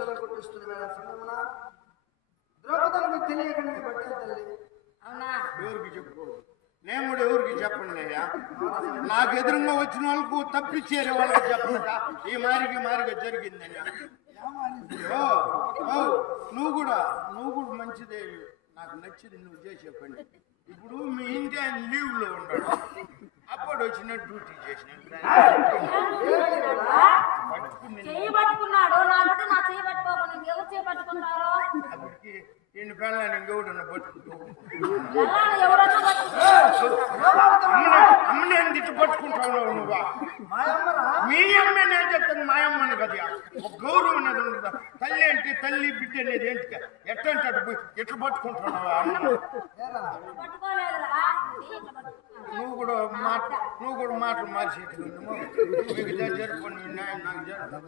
తొలగొట్టిస్తుంది madam సమయమున ద్రౌపదకు తెలియకుండా పట్టే తల్లి. అవునా? ఎవరికి చెప్పుకోదు, నేను కూడా ఎవరికి చెప్పండి అయ్యా. నాకు ఎదురుగా వచ్చిన వాళ్ళకు తప్పించేరే వాళ్ళకి చెప్పకుండా ఈ మారిగా జరిగిందయ్యా. నువ్వు కూడా మంచిదే, నాకు నచ్చింది నువ్వు చేసే పని. ఇప్పుడు మీ ఇంటి ఆయన లీవ్ లో ఉన్నాడు, అప్పుడు వచ్చిన డ్యూటీ చేసినట్టు పట్టుకున్నాడు. నా బిడ్డ నా చేయి పట్టుకోకుండా ఇంకెవరు చేయి పట్టుకుంటారు? అప్పటికి ఇంటి పిల్లలు ఇంకెవడన్నా పట్టుకుంటూ అమ్మని ఎందుకు పట్టుకుంటావు నువ్వా? మీ అమ్మ నేను చెప్తాను, మా అమ్మని కదా. ఒక గౌరవం అనేది ఉండదా? తల్లి అంటే తల్లి, బిడ్డ అనేది ఏంటి? ఎట్టంటే ఎట్లా పట్టుకుంటున్నావా అన్న? నువ్వు కూడా మాటలు మార్చేట్టుకున్నాము. మీకు జరుపుకుని నాకు జరుపు.